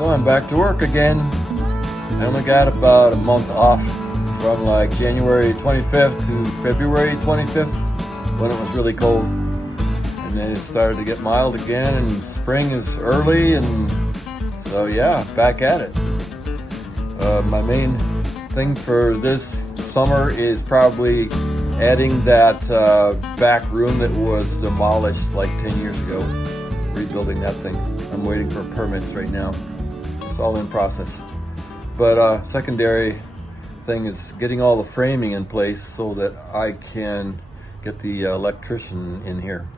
So I'm back to work again. I only got about a month off from like January 25th to February 25th when it was really cold. And then it started to get mild again, and spring is early, and so yeah, back at it. My main thing for this summer is probably adding that back room that was demolished like 10 years ago, rebuilding that thing. I'm waiting for permits right now. It's all in process. But secondary thing is getting all the framing in place so that I can get the electrician in here.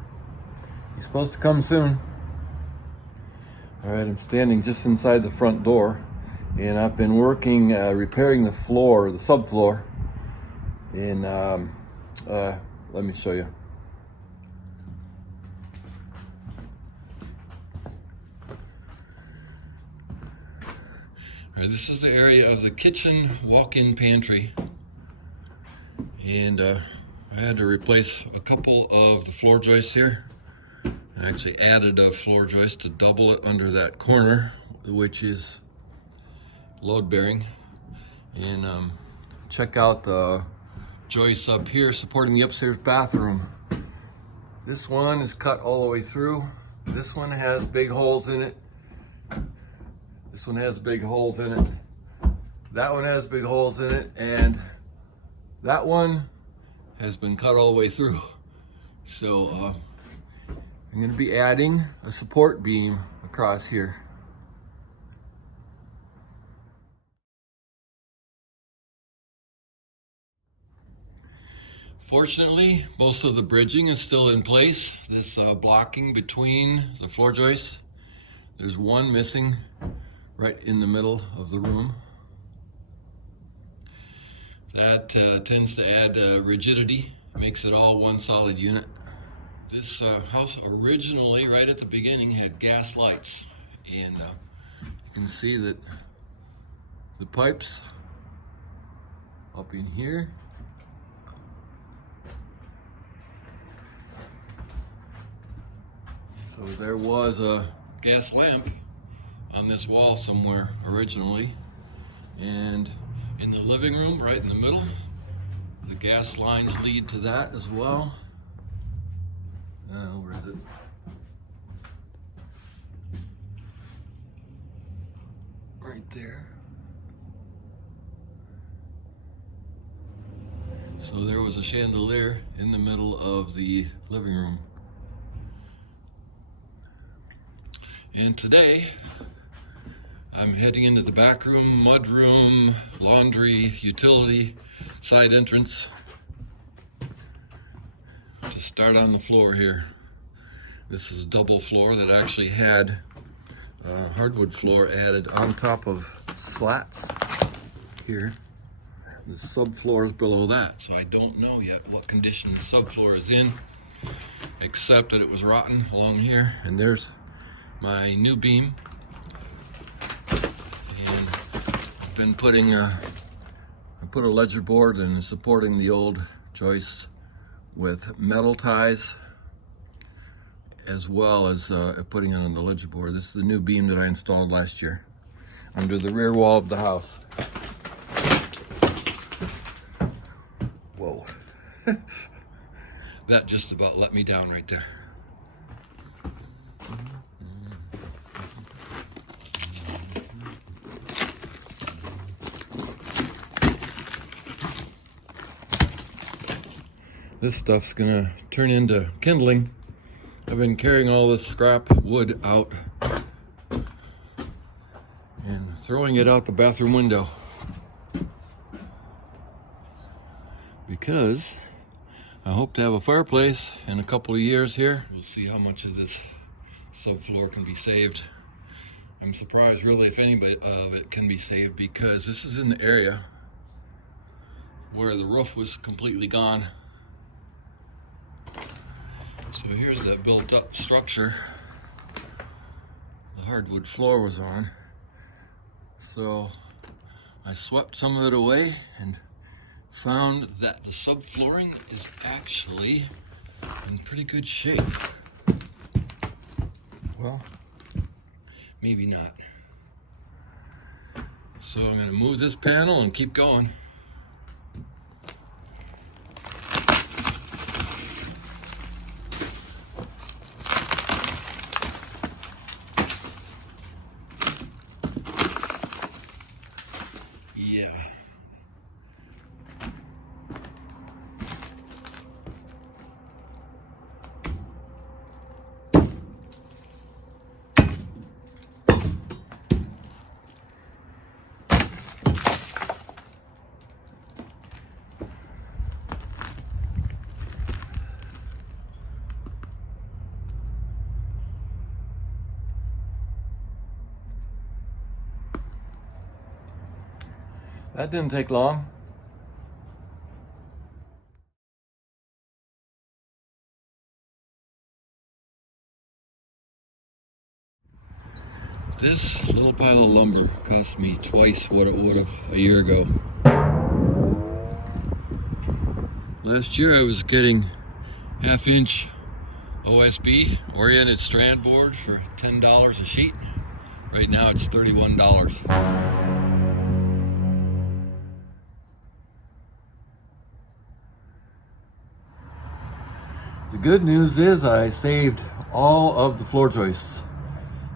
He's supposed to come soon. All right, I'm standing just inside the front door, and I've been working repairing the floor, the subfloor. And let me show you. All right, this is the area of the kitchen walk-in pantry, and I had to replace a couple of the floor joists here. I actually added a floor joist to double it under that corner, which is load bearing. And check out the joists up here supporting the upstairs bathroom. This one is cut all the way through. This one has big holes in it. This one has big holes in it. That one has big holes in it, and that one has been cut all the way through. So I'm going to be adding a support beam across here. Fortunately, most of the bridging is still in place. This blocking between the floor joists. There's one missing right in the middle of the room. That tends to add rigidity, makes it all one solid unit. This house originally, right at the beginning, had gas lights, and you can see that the pipes up in here so there was a gas lamp on this wall somewhere originally, and in the living room right in the middle, the gas lines lead to that as well. Where is it? Right there. So there was a chandelier in the middle of the living room. And today, I'm heading into the back room, mudroom, laundry, utility, side entrance to start on the floor here. This is a double floor that actually had hardwood floor added on top of slats here. The subfloor is below that, so I don't know yet what condition the subfloor is in, except that it was rotten along here. And there's my new beam. And I've been putting I put a ledger board and supporting the old joists with metal ties, as well as putting it on the ledger board. This is the new beam that I installed last year under the rear wall of the house. Whoa. That just about let me down right there. This stuff's gonna turn into kindling. I've been carrying all this scrap wood out and throwing it out the bathroom window because I hope to have a fireplace in a couple of years here. We'll see how much of this subfloor can be saved. I'm surprised really if any of it can be saved, because this is in the area where the roof was completely gone. So here's that built up structure the hardwood floor was on. So I swept some of it away and found that the subflooring is actually in pretty good shape. Well, maybe not. So I'm going to move this panel and keep going. Yeah. That didn't take long. This little pile of lumber cost me twice what it would have a year ago. Last year I was getting 1/2 inch OSB, oriented strand board, for $10 a sheet. Right now it's $31. The good news is I saved all of the floor joists.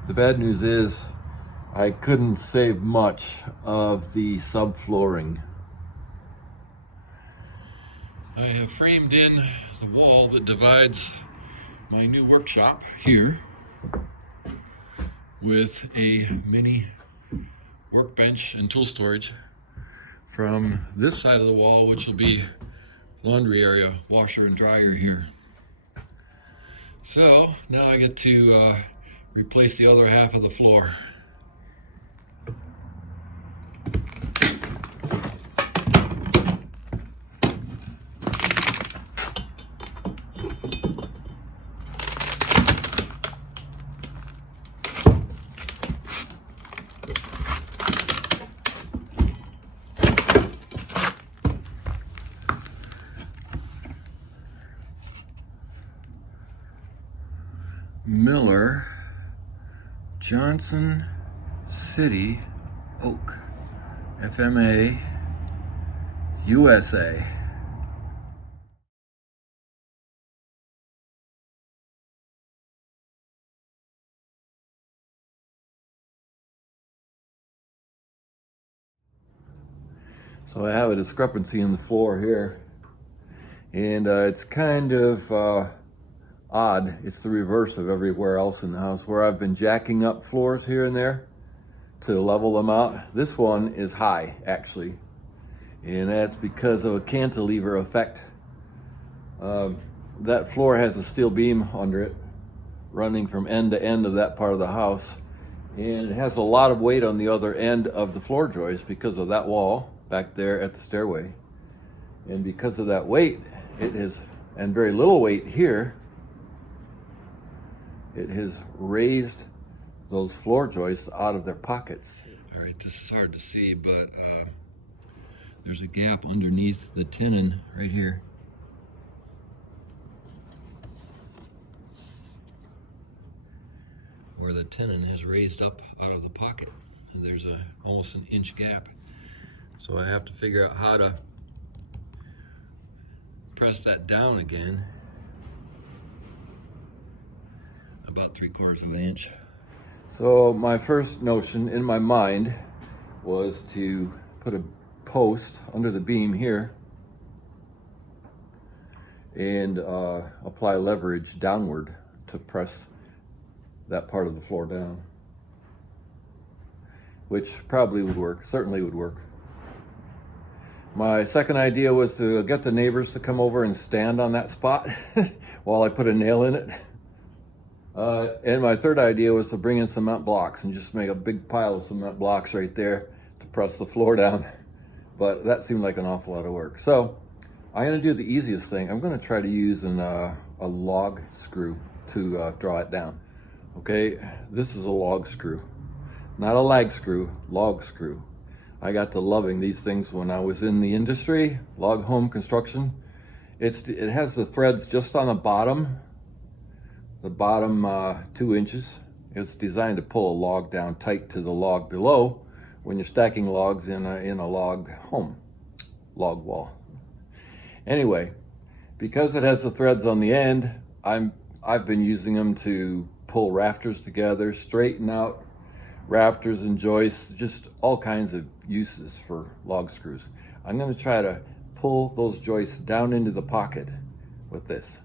The bad news is I couldn't save much of the subflooring. I have framed in the wall that divides my new workshop here with a mini workbench and tool storage from this side of the wall, which will be laundry area, washer and dryer here. So now I get to replace the other half of the floor. Miller, Johnson City, Oak, FMA, USA. So I have a discrepancy in the floor here, and it's kind of odd. It's the reverse of everywhere else in the house, where I've been jacking up floors here and there to level them out. This one is high, actually, and that's because of a cantilever effect. That floor has a steel beam under it running from end to end of that part of the house, and it has a lot of weight on the other end of the floor joist because of that wall back there at the stairway. And because of that weight, and very little weight here, it has raised those floor joists out of their pockets. All right, this is hard to see, but there's a gap underneath the tenon right here. Where the tenon has raised up out of the pocket. And there's almost an inch gap. So I have to figure out how to press that down again. About 3/4 of an inch. So my first notion in my mind was to put a post under the beam here and apply leverage downward to press that part of the floor down, which probably would work, certainly would work. My second idea was to get the neighbors to come over and stand on that spot while I put a nail in it. And my third idea was to bring in cement blocks and just make a big pile of cement blocks right there to press the floor down. But that seemed like an awful lot of work. So I'm gonna do the easiest thing. I'm gonna try to use a log screw to draw it down. Okay, this is a log screw. Not a lag screw, log screw. I got to loving these things when I was in the industry, log home construction. It has the threads just on the bottom 2 inches. It's designed to pull a log down tight to the log below, when you're stacking logs in a log home, log wall. Anyway, because it has the threads on the end, I've been using them to pull rafters together, straighten out rafters and joists, just all kinds of uses for log screws. I'm going to try to pull those joists down into the pocket with this.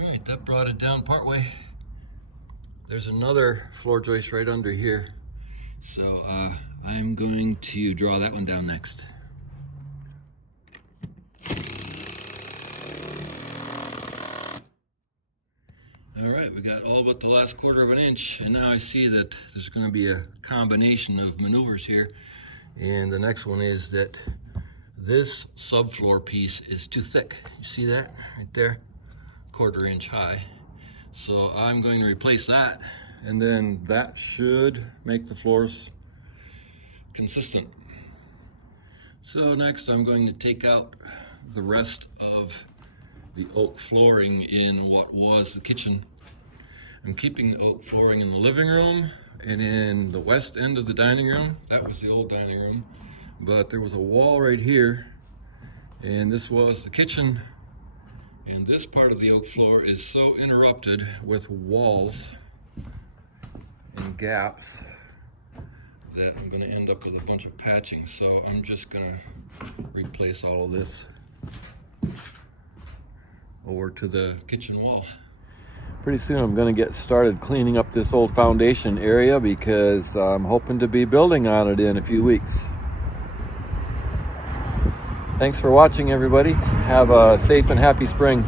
All right, that brought it down partway. There's another floor joist right under here, so I'm going to draw that one down next. All right, we got all but the last 1/4 of an inch, and now I see that there's going to be a combination of maneuvers here. And the next one is that this subfloor piece is too thick. You see that right there? 1/4 inch high. So I'm going to replace that, and then that should make the floors consistent. So next I'm going to take out the rest of the oak flooring in what was the kitchen. I'm keeping the oak flooring in the living room and in the west end of the dining room. That was the old dining room, but there was a wall right here, and this was the kitchen. And this part of the oak floor is so interrupted with walls and gaps that I'm going to end up with a bunch of patching. So I'm just going to replace all of this over to the kitchen wall. Pretty soon I'm going to get started cleaning up this old foundation area because I'm hoping to be building on it in a few weeks. Thanks for watching, everybody. Have a safe and happy spring.